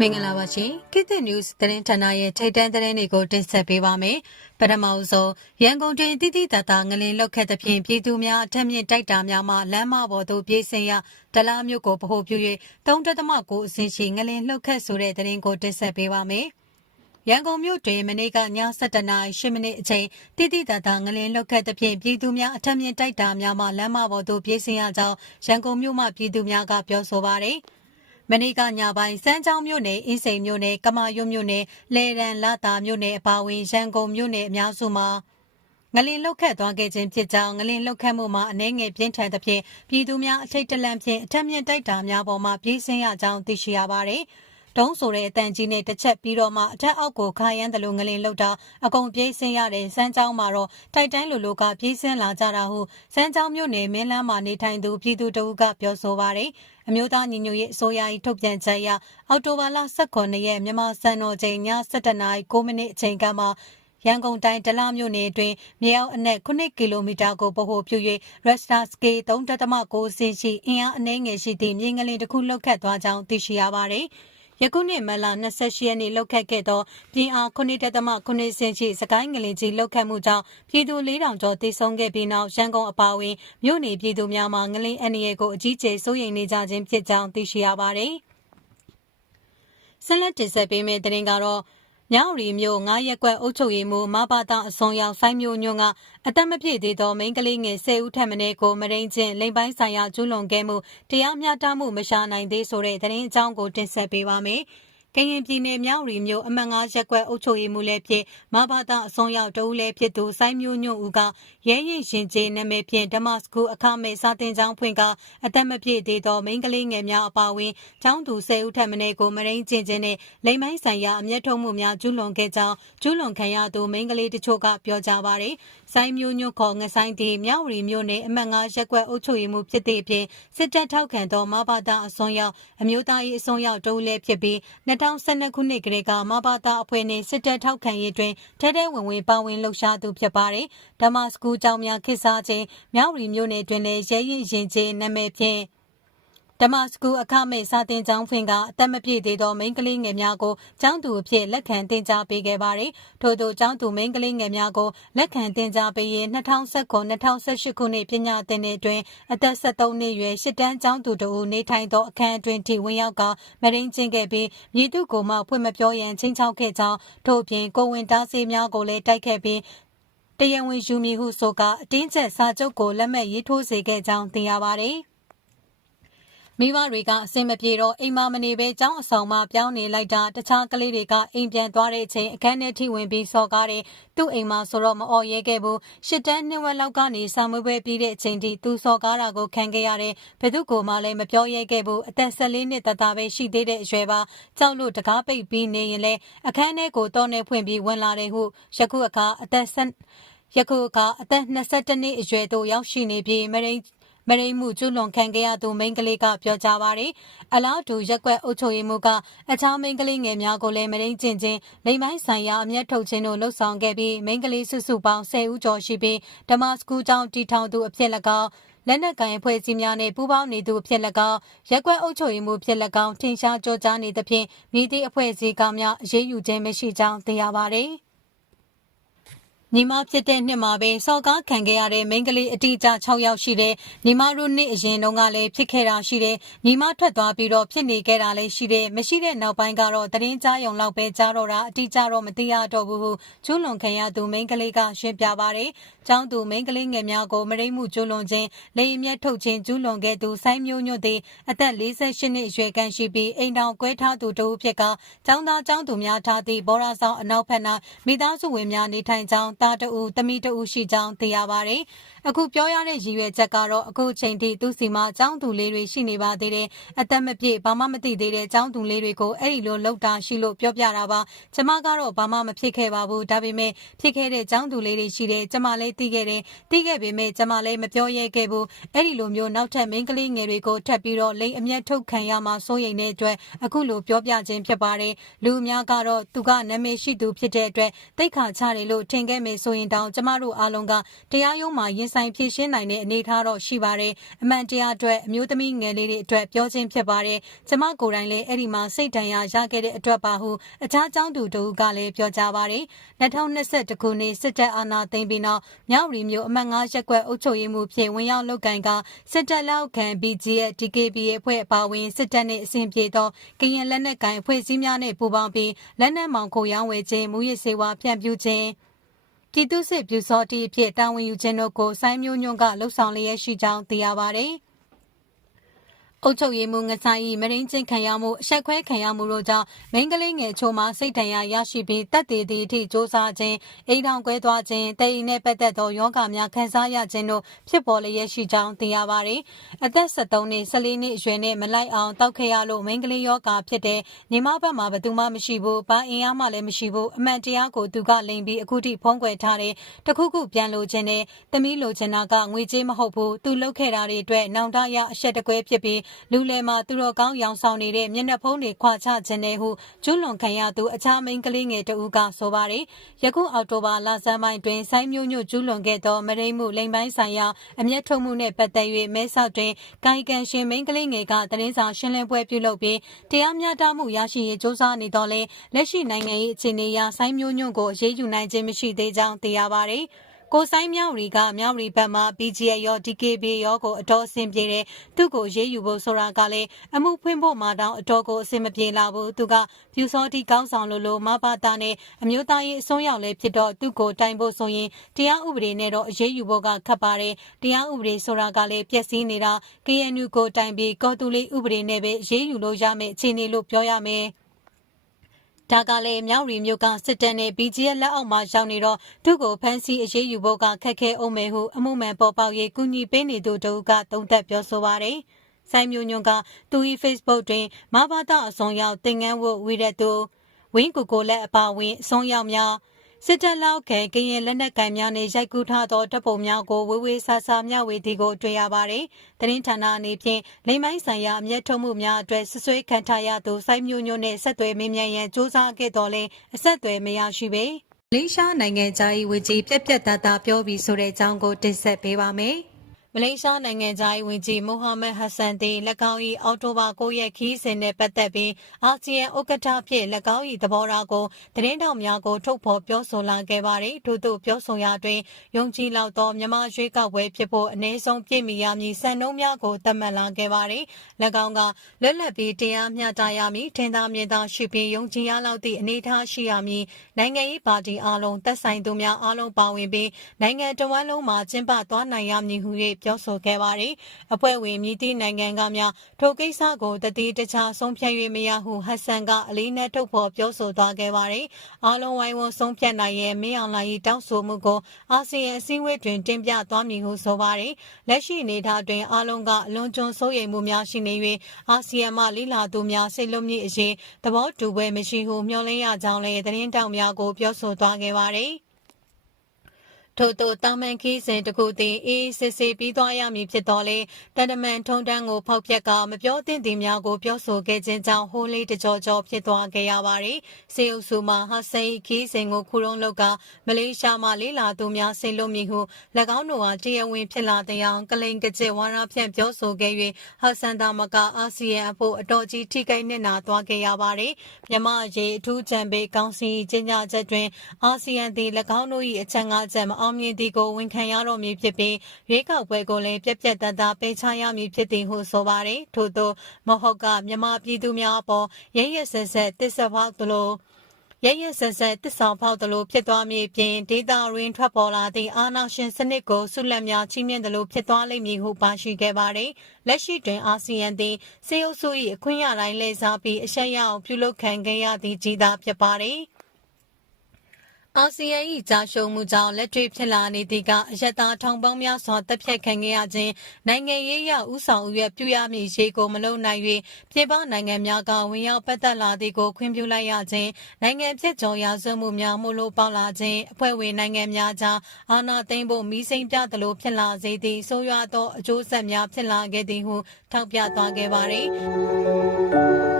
မင်္ဂလာပါရှင်ကိသစ် news သတင်းဌာနရဲ့ထိတ်တန့်သတင်းတွေကိုတင်ဆက်ပေးပါမယ်ပထမဆုံးရန်ကုန်တွင်တိတိတသာငလင်လောက်ခတ်သဖြင့်ပြည်သူများအထက်မြင့်တိုက်တာများမှလမ်းမပေါ်သို့ပြေးဆင်းရဒလားမြို့ကိုဗဟိုပြု၍3.9အဆင့်ရှိငလင်လှုပ်ခတ်ဆိုတဲ့သတင်းကိုတင်ဆက်ပေးပါမယ် ရန်ကုန်မြို့တွင်မနေ့ကည7:00နာရီ10မိနစ်အချိန်တိတိတသာငလင်လောက်ခတ်သဖြင့်ပြည်သူများအထက်မြင့်တိုက်တာများမှလမ်းမပေါ်သို့ပြေးဆင်းရကြောင်းရန်ကုန်မြို့မှပြည်သူများကပြောဆိုပါရယ်မနေ့ကညပိုင်းစမ်းချောင်းမြို့နယ်အင်းစိန်မြို့နယ်ကမာရွတ်မြို့နယ်လဲရန်လာတာမြို့နယ်အပါအဝင်ရန်ကုန်မြို့နယ်အများစုမှာငလင်လောက်ခတ်သွားခဲ့ခြင်းဖြစ်ကြောင်းငလင်လောက်ခတ်မှုမှာအနေငယ်ပြင်းထန်သဖြင့်ပြည်သူများအထိတ်တလန့်ဖြင့်အထက်မြင့်တိုက်တာများပေါ်မှပြေးဆင်းရကြောင်းသိရှိရပါတယ်။ တုံးဆိုတဲ့အတန်ကြီးနဲ့တစ်ချက်ပြီးတော့မှအထက်အောက်ကိုခါရမ်းတယ်လို့ငလင်လောက်တာအကုန်ပြေးဆင်းရတဲ့စမ်းချောင်းမှာတော့တိုက်တိုင်းလိုလိုကပြေးဆင်းလာကြတာဟုစမ်းချောင်းမြို့နယ်မင်းလန်းမှာနေထိုင်သူပြည်သူတအုပ်ကပြောဆိုပါတယ်။အမျိုးသားညီညွတ်ရေးအစိုးရ၏ထုတ်ပြန်ချက်အရအောက်တိုဘာလ18ရက်မြန်မာစံတော်ချိန်ည7:09မိနစ်အချိန်ကမှရန်ကုန်တိုင်းဒလမြို့နယ်တွင်မြေအောက်အနက်9ကီလိုမီတာကိုဗဟိုပြု၍ Rasta Scale 3.9ဆင့်ရှိအင်အားအနည်းငယ်ရှိသည့်မြေငလင်တစ်ခုလှုပ်ခတ်သွားကြောင်းသိရှိရပါသည်။ ယခုနှစ်မလ28ရက်နေ့လှုပ်ခတ်ခဲ့သောပြင်းအား9.9ဆင့်ရှိစကိုင်းငလင်ကြီးလှုပ်ခတ်မှုကြောင့်ပြည်သူ4000ကျော်သေဆုံးခဲ့ပြီးနောက်ရန်ကုန်အပါအဝင်မြို့နယ်ပြည်သူများမှငလင်အန္တရာယ်ကိုအကြီးကျယ်စိုးရိမ်နေကြခြင်းဖြစ်ကြောင်းသိရှိရပါသည်။ဆက်လက်တင်ဆက်ပေးမယ့်သတင်းကတော့ ညောင်ရီမျိုးငါးရက်ကွက်အုပ်ချုပ်ရေးမှူးမဘာသာအစုံရောက်ဆိုင်းမျိုးညွန့်ကအသက်မပြည့်သေးသောမိန်းကလေးငယ်10ဦးထက်မနည်းကိုမရင်းချင်းလိမ်ပိုင်းဆိုင်ရာကျူးလွန်ခဲ့မှုတရားမျှတမှုမရှာနိုင်သေးဆိုတဲ့သတင်းအကြောင်းကိုတင်ဆက်ပေးပါမယ်။ ကရင်ပြည်နယ်မြောက်ရီမြို့အမှတ်၅ရပ်ကွက်အုပ်ချုပ်ရေးမှူးလည်းဖြစ်မဘာသာအစုံရောက်တဦးလည်းဖြစ်သူစိုင်းမျိုးညွန့်ဦးကရဲရင်ရင်ကျေနာမည်ဖြင့်ဓမ္မစကူအခမဲ့စာတင်ကျောင်းဖွင့်ကအသက်မပြည့်သေးသောမိန်းကလေးငယ်များအပါအဝင်ကျောင်းသူ၁၀ဦးထက်မနည်းကိုမရင်းချင်းချင်းနဲ့လိမ်မိုင်းဆိုင်ရာအမျက်ထုတ်မှုများကျူးလွန်ခဲ့ကြောင်းကျူးလွန်ခံရသူမိန်းကလေးတချို့ကပြောကြားပါတယ်။စိုင်းမျိုးညွန့်ခေါ်ငဆိုင်တီမြောက်ရီမြို့နယ်အမှတ်၅ရပ်ကွက်အုပ်ချုပ်ရေးမှူးဖြစ်သည့်အပြင်စစ်တပ်ထောက်ခံသောမဘာသာအစုံရောက်အမျိုးသားရေးအစုံရောက်တဦးလည်းဖြစ်ပြီး2012ခုနှစ်ကလေးကမဘာသာအဖွဲ့နှင့်စစ်တပ်ထောက်ခံရေးတွင်ထဲထဲဝင်ဝင်ပါဝင်လှုပ်ရှားသူဖြစ်ပါတယ်။ဓမ္မစကူကျောင်းများခေတ်စားခြင်းမြောက်ရီမြို့နယ်တွင်လည်းရဲရင်ရင်ချင်းနာမည်ဖြင့် ဓမ္မစကူအခမဲ့စာတင်ကျောင်းဖွင့်ကအသက်မပြည့်သေးသောမိန်းကလေးငယ်များကိုကျောင်းသူအဖြစ်လက်ခံတင် जा ပေးခဲ့ပါတယ်။ထို့သောကျောင်းသူမိန်းကလေးငယ်များကိုလက်ခံတင် जा ပေးရင်2019-2018ခုနှစ်ပညာသင်နှစ်တွင်အသက်73နှစ်အရွယ်ရှစ်တန်းကျောင်းသူတို့နေထိုင်သောအခန်းအတွင်းထိဝင်ရောက်ကမရင်းချင်းခဲ့ပြီးမြည်သူကိုမှဖွင့်မပြောရန်ချင်းချောက်ခဲ့ကြောင်းထို့ပြင်ကိုဝင်တားစေးများကိုလည်းတိုက်ခဲ့ပြီးတရားဝင်ယူမည်ဟုဆိုကအတင်းကျပ်စာချုပ်ကိုလက်မှတ်ရေးထိုးစေခဲ့ကြောင်းသိရပါတယ်။ မိဘတွေကအစင်မပြေတော့အိမ်မမနေပဲကျောင်းအဆောင်မှာပြောင်းနေလိုက်တာတခြားကလေးတွေကအိမ်ပြန်သွားတဲ့အချိန်အခန်းထဲထိဝင်ပြီးစော်ကားတယ်သူ့အိမ်မှာဆိုတော့မအော်ရဲခဲ့ဘူးရှစ်တန်းနှစ်ဝက်လောက်ကနေစာမွေးပွဲပြီးတဲ့အချိန်ထိသူစော်ကားတာကိုခံခဲ့ရတယ်ဘယ်သူကမှလည်းမပြောရဲခဲ့ဘူးအသက်14နှစ်တသားပဲရှိသေးတဲ့အရွယ်ပါကြောက်လို့တကားပိတ်ပြီးနေရင်လဲအခန်းထဲကိုတော့နေဖွင့်ပြီးဝင်လာတယ်ဟုယခုအခါအသက်ယခုကအသက်22နှစ်အရွယ်သို့ရောက်ရှိနေပြီးမရိန် မရိမှုကျူးလွန်ခံခဲ့ရသူမိန်းကလေးကပြောကြားပါရယ်အလားတူရက်ကွက်အုပ်ချုပ်ရေးမှူးကအခြားမိန်းကလေးငယ်များကိုလည်းမရိန်ကျင်ချင်းလိမ်မိုင်းဆိုင်ရာအမျက်ထုတ်ခြင်းတို့လှုပ်ဆောင်ခဲ့ပြီးမိန်းကလေးစုစုပေါင်း10ဦးကျော်ရှိပြီးဓမ္မစကူကျောင်းတီထောင်သူအဖြစ်၎င်းလက်နက်ကိုင်အဖွဲ့အစည်းများနဲ့ပူးပေါင်းနေသူဖြစ်၎င်းရက်ကွက်အုပ်ချုပ်ရေးမှူးဖြစ်၎င်းထင်ရှားကြောကြားနေသဖြင့်မိသည့်အဖွဲ့အစည်းကများအရေးယူခြင်းမရှိကြောင်းသိရပါသည်။ ညီမဖြစ်တဲ့နှစ်မှာပဲစော်ကားခံခဲ့ရတဲ့မိန်းကလေးအတိအကျ6ယောက်ရှိတယ်။ညီမတို့နှစ်အရင်တုန်းကလည်းဖြစ်ခဲ့တာရှိတယ်။ညီမထွက်သွားပြီးတော့ဖြစ်နေခဲ့တာလည်းရှိတယ်။မရှိတဲ့နောက်ပိုင်းကတော့တရင်ကြားယုံလောက်ပဲကြားတော့တာအတိအကျတော့မသိရတော့ဘူးဟုကျူးလွန်ခံရသူမိန်းကလေးကရှင်းပြပါတယ်။ကျောင်းသူမိန်းကလေးငယ်များကိုမရိမှုကျူးလွန်ခြင်းလေအမျက်ထုတ်ခြင်းကျူးလွန်ခဲ့သူဆိုင်းမျိုးညွတ်သည်အသက်48နှစ်အရွယ်ခန့်ရှိပြီးအိမ်တော်ကွဲထားသူတဦးဖြစ်ကကျောင်းသားကျောင်းသူများထားသည့်ဘော်ရာဆောင်အနောက်ဘက်၌မိသားစုဝင်များနေထိုင်ကြောင်းသားတဦးသမီးတဦးရှိကြောင်းသိရပါတယ်။အခုပြောရတဲ့ရည်ရွယ်ချက်ကတော့အခုချိန်ထိသူစီမှာကျောင်းသူလေးတွေရှိနေပါသေးတယ်။အသက်မပြည့်ဘာမှမသိသေးတဲ့ကျောင်းသူလေးတွေကိုအဲ့ဒီလိုလောက်တာရှိလို့ပြောပြတာပါ။ကျမကတော့ဘာမှမဖြစ်ခဲ့ပါဘူး။ဒါပေမဲ့ဖြစ်ခဲ့တဲ့ကျောင်းသူလေးတွေရှိတယ်။ကျမလည်းသိခဲ့တယ်သိခဲ့ပေမဲ့ကျမလည်းမပြောရဲခဲ့ဘူးအဲ့ဒီလိုမျိုးနောက်ထပ်မိန်းကလေးငယ်တွေကိုထပ်ပြီးတော့လိန်အမျက်ထုတ်ခံရမှာစိုးရိမ်တဲ့အတွက်အခုလိုပြောပြခြင်းဖြစ်ပါတယ်လူအများကတော့သူကနာမည်ရှိသူဖြစ်တဲ့အတွက်တိတ်ခါချတယ်လို့ထင်ခဲ့မယ်ဆိုရင်တောင်ကျမတို့အားလုံးကတရားရုံးမှာရင်ဆိုင်ဖြေရှင်းနိုင်တဲ့အနေအထားတော့ရှိပါတယ်အမှန်တရားအတွက်အမျိုးသမီးငယ်လေးတွေအတွက်ပြောခြင်းဖြစ်ပါတယ်ကျမကိုယ်တိုင်လည်းအဲ့ဒီမှာစိတ်ဒဏ်ရာရခဲ့တဲ့အတွက်ပါဟုအခြားကျောင်းသူတို့ကလည်းပြောကြပါတယ်2021ခုနှစ်စစ်တပ်အာဏာသိမ်းပြီးနောက်မြောက်ရီမျိုးအမှတ်9ရက်ကွက်အုပ်ချုပ်ရေးမှုဖြင့်ဝင်ရောက်လုပ်ကင်ကစစ်တပ်လက်အောက်ခံ BGF DKB အဖွဲ့အပါအဝင်စစ်တပ်နှင့်အစဉ်ပြေသောကရင်လက်နက်ကိုင်အဖွဲ့အစည်းများနှင့်ပူးပေါင်းပြီးလက်နက်မောင်ခိုရောင်းဝယ်ခြင်းမူရစ်စေဝါဖြန့်ဖြူးခြင်းပြည်သူ့စစ်ပြူစောတီအဖြစ်တာဝန်ယူခြင်းတို့ကိုစိုင်းမျိုးညွန့်ကလှုပ်ဆောင်လျက်ရှိကြောင်းသိရပါတယ်။ အုတ်ချုပ်ရည်မှုငဆိုင်ဤမရင်းချင်းခံရမှုအဆက်ခွဲခံရမှုတို့ကြောင့်မိန်းကလေးငယ်ချို့မှစိတ်ဒဏ်ရာရရှိပြီးတက်တည်သည့်အထိစ조사ခြင်းအိမ်ထောင်ကွဲသွားခြင်းတည်ရင်နဲ့ပတ်သက်သောယောဂများခံစားရခြင်းတို့ဖြစ်ပေါ်လျက်ရှိကြောင်းသိရပါသည်အသက်73နှစ်14နှစ်အရွယ်နဲ့မလိုက်အောင်တောက်ခဲ့ရလို့မိန်းကလေးယောဂဖြစ်တဲ့ညီမဘက်မှာဘသူမှမရှိဘူးဘာအင်အားမှလည်းမရှိဘူးအမှန်တရားကိုသူကလိန်ပြီးအခုထိဖုံးကွယ်ထားတယ်တခုခုပြန်လိုခြင်းနဲ့တမီးလိုချင်တာကငွေကြေးမဟုတ်ဘူးသူလုပ်ခဲ့တာတွေအတွက်နောင်တရအဆက်တကွဲဖြစ်ပြီးလူလယ်မှာသူတော်ကောင်းရောင်ဆောင်နေတဲ့မျက်နှာဖုံးတွေခွာချခြင်းနဲ့ဟုကျွလွန်ခံရသူအခြားမိန်းကလေးငယ်တဦးကဆိုပါတယ်။ယခုအောက်တိုဘာလဆန်းပိုင်းတွင်ဆိုင်းမျိုးညွတ်ကျွလွန်ခဲ့သောမရိမှုလိမ်ပိုင်းဆိုင်ရာအမျက်ထုတ်မှုနှင့်ပတ်သက်၍မဲဆောက်တွင်ကာယကံရှင်မိန်းကလေးငယ်ကသတင်းစာရှင်းလင်းပွဲပြုလုပ်ပြီးတရားမျှတမှုရရှိရေးစ조사နေတော့လဲလက်ရှိနိုင်ငံရေးအခြေအနေအရဆိုင်းမျိုးညွတ်ကိုအရေးယူနိုင်ခြင်းမရှိသေးကြောင်းသိရပါတယ်။ ကိုဆိုင်မြောက်ရီကမြောက်ရီဘက်မှ BGA ရော DKB ရောကိုအတော်အဆင်ပြေတယ်သူ့ကိုရေးယူဖို့ဆိုတာကလည်းအမှုဖွင့်ဖို့မှတောင်အတော်ကိုအဆင်မပြေလာဘူးသူကဖြူစောတိကောင်းဆောင်လို့လို့မဘာတာနဲ့အမျိုးသားရေးအစွန်းရောက်လည်းဖြစ်တော့သူ့ကိုတိုင်ဖို့ဆိုရင်တရားဥပဒေနဲ့တော့အရေးယူဖို့ကခက်ပါတယ်တရားဥပဒေဆိုတာကလည်းပြည့်စည်နေတာ KNU ကိုတိုင်ပြီးကော်တူလေးဥပဒေနဲ့ပဲအရေးယူလို့ရမယ်အခြေအနေလို့ပြောရမယ် ဒါကလည်းမြောက်ရီမြို့ကစစ်တပ်နဲ့ BGF လက်အောက်မှာရောက်နေတော့သူ့ကိုဖမ်းဆီးအရေးယူဖို့ကခက်ခဲအောင်မယ်ဟုအမှုမှန်ပေါ်ပေါက်ရေးကူညီပေးနေသူတို့ကတုံ့တက်ပြောဆိုပါတယ်။ဆိုင်မျိုးညွန့်ကသူ၏ Facebook တွင်မဘာသာအစုံရောက်တင်ငန်းဝတ်ဝိရက်သူဝင်းကိုကိုလက်အပါဝင်အစုံရောက်များ စစ်တပ်လောက်ကကရင်လက်နက်ကင်များနဲ့ရိုက်ကူးထားသောတပ်ပုံများကိုဝေဝေဆာဆာမျှဝေသည်ကိုတွေ့ရပါတယ်။တရင်ဌာနအနေဖြင့်လိမ့်မိုင်းဆိုင်ရာအမျက်ထုတ်မှုများအတွက်ဆွဆွဲခံထားရသူစိုင်းမျိုးညွန့်နဲ့ဆက်သွယ်မင်းမြန်ရန်စ조사ခဲ့တော်လဲအဆက်အသွယ်မရရှိပေ။လေးရှားနိုင်ငံသား၏ဝေကြီးပြက်ပြက်သားသားပြောပြီးဆိုတဲ့အကြောင်းကိုတင်ဆက်ပေးပါမယ်။ မလေးရှားနိုင်ငံသားဝန်ကြီးမိုဟာမက်ဟဆန်သည်၎င်း၏အော်တိုဘာ9ရက်ခီးစဉ်နှင့်ပတ်သက်ပြီးအာဆီယံဥက္ကဋ္ဌဖြစ်၎င်း၏သဘောထားကိုသတင်းတော်များကိုထုတ်ဖော်ပြောဆိုလာခဲ့ပါသည်ထို့သို့ပြောဆိုရာတွင်ယုံကြည်လောက်သောမြမရွေးကောက်ပွဲဖြစ်ဖို့အနည်းဆုံးပြည့်မီရမည်စံနှုန်းများကိုသတ်မှတ်လာခဲ့ပါသည်၎င်းကလွတ်လပ်ပြီးတရားမျှတရမည်ထင်သာမြင်သာရှိပြီးယုံကြည်ရလောက်သည့်အနေအထားရှိရမည်နိုင်ငံရေးပါတီအလုံးသက်ဆိုင်သူများအလုံးပါဝင်ပြီးနိုင်ငံတော်ဝန်လုံးမှာကျင်းပသွားနိုင်ရမည်ဟု၍ပြောဆိုခဲ့ပါတယ်။အဖွဲ့ဝင်မြည်သည့်နိုင်ငံကများထိုကိစ္စကိုတတိတခြားဆုံးဖြတ်၍မရဟုဟတ်ဆန်ကအလေးနဲ့ထုတ်ဖော်ပြောဆိုသွားခဲ့ပါတယ်။အားလုံးဝိုင်းဝန်းဆုံးဖြတ်နိုင်ရဲ့မင်းအောင်လှိုင်၏တောင်းဆိုမှုကိုအာဆီယံအစည်းအဝေးတွင်တင်ပြသွားမည်ဟုဆိုပါတယ်။လက်ရှိအနေအထားတွင်အားလုံးကအလွန်ကျွံစိုးရိမ်မှုများရှိနေ၍အာဆီယံမှလိလာသူများစိတ်လွတ်မြင့်အရေးသဘောတူပွဲမရှိဟုမျှော်လင့်ရကြောင်းလည်းသတင်းတောက်များကိုပြောဆိုသွားခဲ့ပါတယ်။ ထို့သို့တာမန်ခီးစဉ်တခုသည်အေးစစ်စစ်ပြီးသွားရမည်ဖြစ်တော်လေတန်တမန်ထုံတန်းကိုဖောက်ပြက်ကမပြောသင့်သည်များကိုပြောဆိုခဲ့ခြင်းကြောင့်ဟိုးလေးတကြောကြောဖြစ်သွားခဲ့ရပါသည်စေအုပ်စုမှဟာဆိန်ခီးစဉ်ကိုခုရုံးလောက်ကမလေးရှားမှလေးလာသူများဆင်လို့မည်ဟု၎င်းတို့ဟာတရားဝင်ဖြစ်လာတဲ့အောင်ကလိန်ကကျဝါရဖြန့်ပြောဆိုခဲ့၍ဟာဆန်တာမကအာဆီယံအဖို့အတော်ကြီးထိခိုက်နစ်နာသွားခဲ့ရပါသည်မြမရေအထူးကြံပေးကောင်းစီကျင်းပချက်တွင်အာဆီယံသည်၎င်းတို့၏အချက်ငါးချက်မအောင်မြင်သည်ကိုဝန်ခံရတော့မည်ဖြစ်ပြီးရွေးကောက်ပွဲကိုလည်းပြက်ပြက်တသားပေးချရမည်ဖြစ်သည်ဟုဆိုပါတယ်ထို့သောမဟုတ်ကမြမပြည်သူများအပေါ်ရရဆက်ဆက်တစ္ဆဖောက်သလိုရရဆက်ဆက်တစ္ဆာဖောက်သလိုဖြစ်သွားမည်ပြင်ဒေတာရင်းထွက်ပေါ်လာသည့်အာဏာရှင်စနစ်ကိုဆုလက်များချီးမြှင့်သလိုဖြစ်သွားလိမ့်မည်ဟုပါရှိခဲ့ပါတယ်။လက်ရှိတွင်အာဆီယံသည်စေအုပ်စု၏အခွင့်အရေးတိုင်းလဲစားပြီးအရှက်ရအောင်ပြုလုပ်ခံခဲ့ရသည့်ကြီးသားဖြစ်ပါတယ်။ အာဆီယံ၏ကြာရှုံးမှုကြောင့်လက်တွေ့ဖြစ်လာနေသည့်ကအယက်သားထောင်ပေါင်းများစွာတပ်ဖြတ်ခံခဲ့ရခြင်းနိုင်ငံရေးရဥဆောင်ရွက်ပြုရမည့်ရေကိုမလုံနိုင်၍ပြည်ပနိုင်ငံများကဝင်ရောက်ပတ်သက်လာသည်ကိုခွင့်ပြုလိုက်ရခြင်းနိုင်ငံဖြစ်ကျော်ရာဇဝမှုများမှုလို့ပေါလာခြင်းအဖွဲ့ဝင်နိုင်ငံများကြားအာဏာသိမ်းဖို့မိစိမ့်ပြသလိုဖြစ်လာစေသည့်ဆိုးရွားသောအကျိုးဆက်များဖြစ်လာခဲ့သည်ဟုထောက်ပြသွားခဲ့ပါသည်